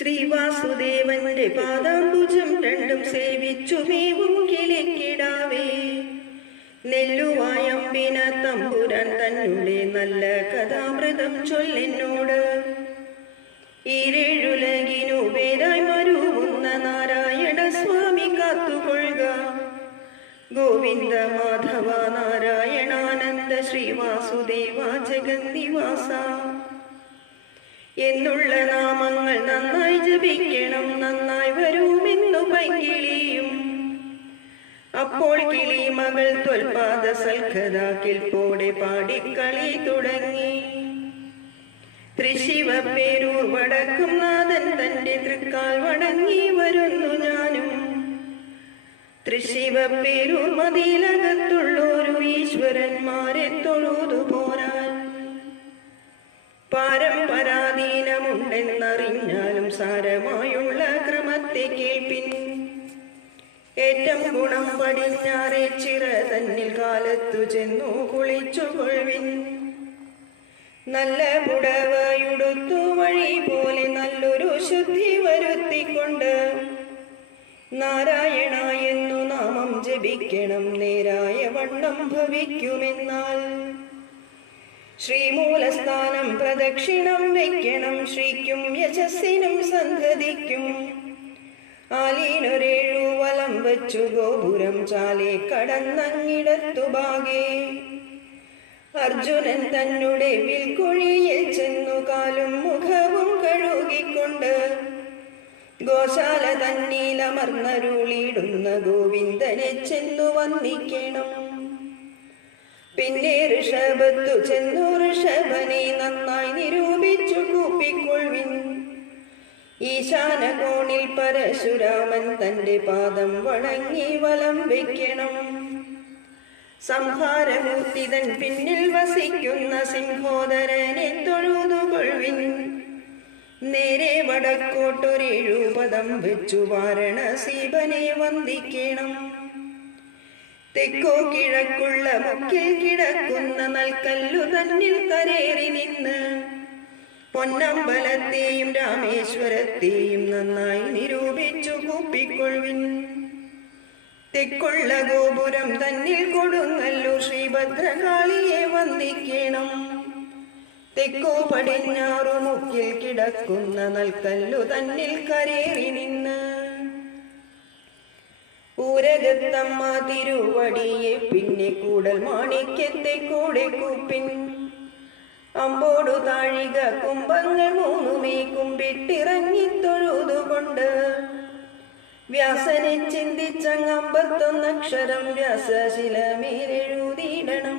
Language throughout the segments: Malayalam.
ശ്രീവാസുദേവന്റെ പാദാംബുജം രണ്ടും സേവിച്ചു മേവും കിളിക്കിടാവേ. നെല്ലുവായമ്പിന തമ്പുരാൻ തന്നെ നല്ല കഥാമൃതം ചൊല്ലെന്നോട്. ഈരേഴുലകിനു പേരായി മരുവുന്ന നാരായണ സ്വാമി കാത്തുകൊള്ളുക. ഗോവിന്ദ മാധവ നാരായണാനന്ദ ശ്രീവാസുദേവ ജഗന്നിവാസ. എന്നുള്ള നന്നായി ജപിക്കണം നന്നായി വരുമെന്നു പൈകിളിയും അപ്പോൾ കിളി മകൾ തൊൽപാദ സൽക്കഥ കിൽപ്പോടെ പാടിക്കളി തുടങ്ങി. തൃശിവ പേരൂർ വടക്കും നാഥൻ തന്റെ തൃക്കാൽ വണങ്ങി വരുന്നു ഞാനും. തൃശിവ പേരൂർ മതിലകത്തുള്ളൊരു ഈശ്വരന്മാരെ തൊഴുതു പോരാൻ പാരമ്പരാധീനമുണ്ടെന്നറിഞ്ഞാലും സാരമായുള്ള ക്രമത്തെ കേൾപ്പിൻ. ഏറ്റം ഗുണം പടിഞ്ഞാറേ ചിറ തന്നിൽ കാലത്തു ചെന്നു കുളിച്ചു കൊഴുവിൻ നല്ല പുടവയുടുത്തു വഴി പോലെ നല്ലൊരു ശുദ്ധി വരുത്തിക്കൊണ്ട് നാരായണ എന്നു നാമം ജപിക്കണം നേരായ വണ്ണം ഭവിക്കുമെന്നാൽ. ശ്രീമൂലസ്ഥാനം പ്രദക്ഷിണം വയ്ക്കണം. ശ്രീക്കും യശസ്സിനും സന്ധതിക്കും ആലീനൊരേഴു വലം വച്ചു ഗോപുരം ചാലെ കടന്നങ്ങിടത്തു ഭാഗേ. അർജുനൻ തന്നെ വിൽക്കുഴിയിൽ ചെന്നു കാലും മുഖവും കഴുകിക്കൊണ്ട്. ഗോശാല തന്നീലമർന്നരുളിയിടുന്ന ഗോവിന്ദനെ ചെന്നു വന്ദിക്കണം. പിന്നെ ഋഷഭത്തു ചെന്നു ഋഷഭനെ നന്നായി നിരൂപിച്ചു കൂപ്പിക്കൊള്ളിൻ ഈശാന കോണിൽ പരശുരാമൻ തന്റെ പാദം വണങ്ങി വലം വെക്കണം. സംഹാരമൂർത്തിതൻ പിന്നിൽ വസിക്കുന്ന സിംഹോദരനെ തൊഴുതുകൊള്ളിൻ നേരെ വടക്കോട്ടൊരു പദം വെച്ചു വാരണസീപനെ വന്ദിക്കണം. തെക്കോ കിഴക്കുള്ള മുക്കിൽ കിടക്കുന്ന നൽകല്ലു തന്നിൽ കരേറി നിന്ന് പൊന്നമ്പലത്തെയും രാമേശ്വരത്തെയും നന്നായി നിരൂപിച്ചു കൂപ്പിക്കൊള്ളിൻ തെക്കുള്ള ഗോപുരം തന്നിൽ കൊടുങ്ങല്ലു ശ്രീഭദ്രകാളിയെ വന്ദിക്കണം. തെക്കോ പടിഞ്ഞാറു മുക്കിൽ കിടക്കുന്ന നൽകല്ലു തന്നിൽ കരേറി നിന്ന് ഊരകത്തമ്മ തിരുവടിയെ പിന്നെ കൂടൽ മാണിക്യത്തെ കൂടെ കൂപ്പിൻ. അമ്പോടു താഴിക കുംഭങ്ങൾ മൂന്നുമേ കുമ്പിട്ടിറങ്ങി തൊഴുതുകൊണ്ട്. വ്യാസനെ ചിന്തിച്ചങ്ങമ്പത്തൊന്നക്ഷരം വ്യാസശിലമേരെഴുതിയിടണം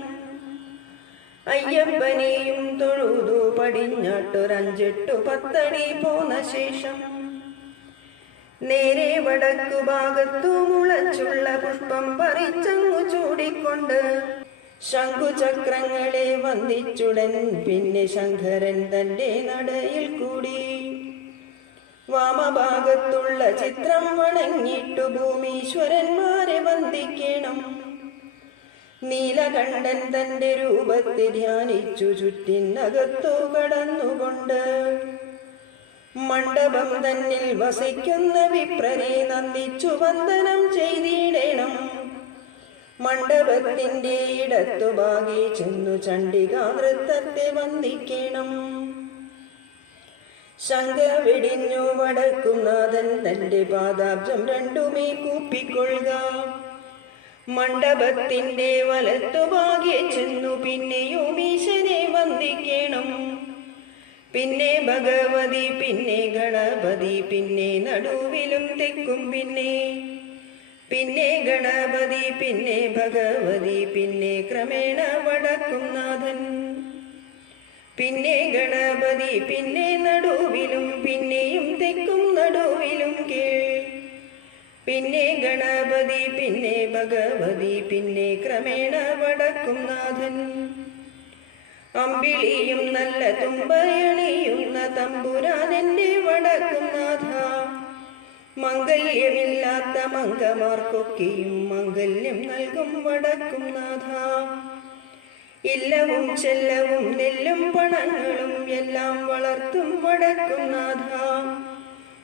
അയ്യപ്പനെയും തൊഴുതു പടിഞ്ഞാട്ടൊരഞ്ചെട്ടു പത്തടി പോന്ന ശേഷം. നേരെ വടക്കു ഭാഗത്തു മുളച്ചുള്ള പുഷ്പം പറിച്ചങ്ങു ചൂടിക്കൊണ്ട് ശംഖുചക്രങ്ങളെ വന്ദിച്ചുടൻ പിന്നെ ശങ്കരൻ തന്റെ നടയിൽ കൂടി. വാമഭാഗത്തുള്ള ചിത്രം വണങ്ങിട്ടു ഭൂമീശ്വരന്മാരെ വന്ദിക്കണം. നീലകണ്ഠൻ തന്റെ രൂപത്തെ ധ്യാനിച്ചു ചുറ്റിനകത്തു കടന്നുകൊണ്ട്. മണ്ഡപം തന്നിൽ വസിക്കുന്ന വിപ്രനെ നന്ദിച്ചു വന്ദനം ചെയ്തിടണം. മണ്ഡപത്തിന്റെ ഇടത്തു ഭാഗി ചെന്നു ചണ്ഡികാ നൃത്തത്തെ വന്ദിക്കണം. ശങ്ക വെടിഞ്ഞു വടക്കുനാഥൻ തന്റെ പാദാബ്ജം രണ്ടുമേ കൂപ്പിക്കൊള്ളുക. മണ്ഡപത്തിന്റെ വലത്തു ഭാഗെ ചെന്നു പിന്നെയും ഈശനെ വന്ദിക്കണം. പിന്നെ ഭഗവതി പിന്നെ ഗണപതി പിന്നെ നടുവിലും തെക്കും പിന്നെ. പിന്നെ ഗണപതി പിന്നെ ഭഗവതി പിന്നെ ക്രമേണ വടക്കും നാഥൻ. പിന്നെ ഗണപതി പിന്നെ നടുവിലും പിന്നെയും തെക്കും നടുവിലും കീഴ്. പിന്നെ ഗണപതി പിന്നെ ഭഗവതി പിന്നെ ക്രമേണ വടക്കും നാഥൻ. അമ്പിളിയും നല്ല തുമ്പയണിയുന്ന തമ്പുരാനെന്റെ വടക്കും വടക്കുന്നാഥ മംഗല്യമില്ലാത്ത മംഗമാർക്കൊക്കെയും മംഗല്യം നൽകും വടക്കും നാഥ. ഇല്ലവും ചെല്ലവും നെല്ലും പണങ്ങളും എല്ലാം വളർത്തും വടക്കും നാഥ.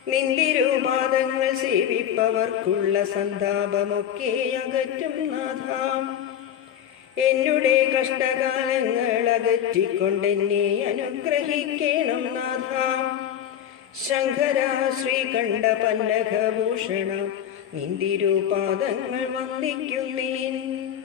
നിന്തിരുപാദങ്ങൾ സേവിപ്പവർക്കുള്ള സന്താപമൊക്കെ അകറ്റും നാഥാം. എന്നുടെ കഷ്ടകാലങ്ങൾ അകറ്റിക്കൊണ്ടെന്നെ അനുഗ്രഹിക്കണം നാഥ. ശങ്കര ശ്രീകണ്ഠ പന്നകഭൂഷണ നിന്തിരുപാദങ്ങൾ വന്ദിക്കുന്നേൻ.